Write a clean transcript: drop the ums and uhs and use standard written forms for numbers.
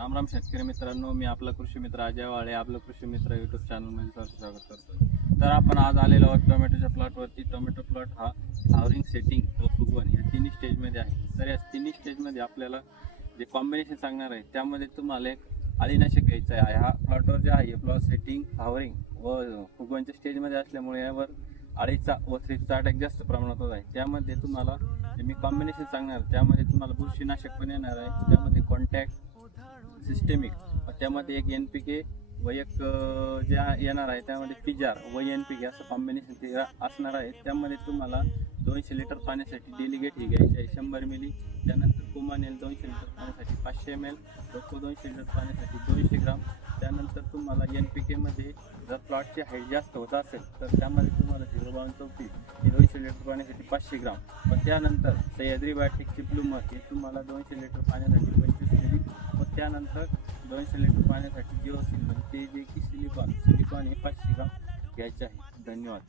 राम राम शेतकरी मित्रांनो, मी आपला कृषी मित्र अजय वाळे आपलं कृषी मित्र युट्यूब चॅनलमध्ये स्वागत करतो. तर आपण आज आलेलो आहोत टोमॅटोच्या प्लॉटवरती. टोमॅटो प्लॉट हा फ्लावरिंग, सेटिंग व फुगवण या तिन्ही स्टेजमध्ये आहे. तर या तिन्ही स्टेजमध्ये आपल्याला जे कॉम्बिनेशन सांगणार आहे त्यामध्ये तुम्हाला एक अळीनाशक घ्यायचं आहे. हा प्लॉटवर जे आहे प्लॉट सेटिंग, फ्लावरिंग व फुगवणच्या स्टेजमध्ये असल्यामुळे यावर अळीचा व थ्रिप्सचा अटॅक जास्त प्रमाणात होत आहे. त्यामध्ये तुम्हाला जे मी कॉम्बिनेशन सांगणार त्यामध्ये तुम्हाला बुरशीनाशक पण येणार आहे, त्यामध्ये कॉन्टॅक्ट, सिस्टेमिक, त्यामध्ये एक NPK व एक जे येणार आहे त्यामध्ये पिजार व NPK असं कॉम्बिनेशन ते असणार आहे. त्यामध्ये तुम्हाला 200 लिटर पाण्यासाठी डेलिगेट ही घ्यायची आहे 100 मिली. त्यानंतर कुमानेल 200 लिटर पाण्यासाठी 500 ml, रोको 200 लिटर पाण्यासाठी 200 ग्राम. त्यानंतर तुम्हाला NPK मध्ये जर प्लॉटची हाईट जास्त होत असेल तर त्यामध्ये तुम्हाला 0.34 ही 200 लिटर पाण्यासाठी 500 ग्राम. पण त्यानंतर सह्याद्री बायोटेकची ब्लूमर हे तुम्हाला 200 लिटर पाण्यासाठी 25 मिली व त्यानंतर 200 लिटर पाण्यासाठी जिओसिल म्हणजे ते जे की सिलिकॉन हे 500 ग्राम घ्यायचे आहे. धन्यवाद.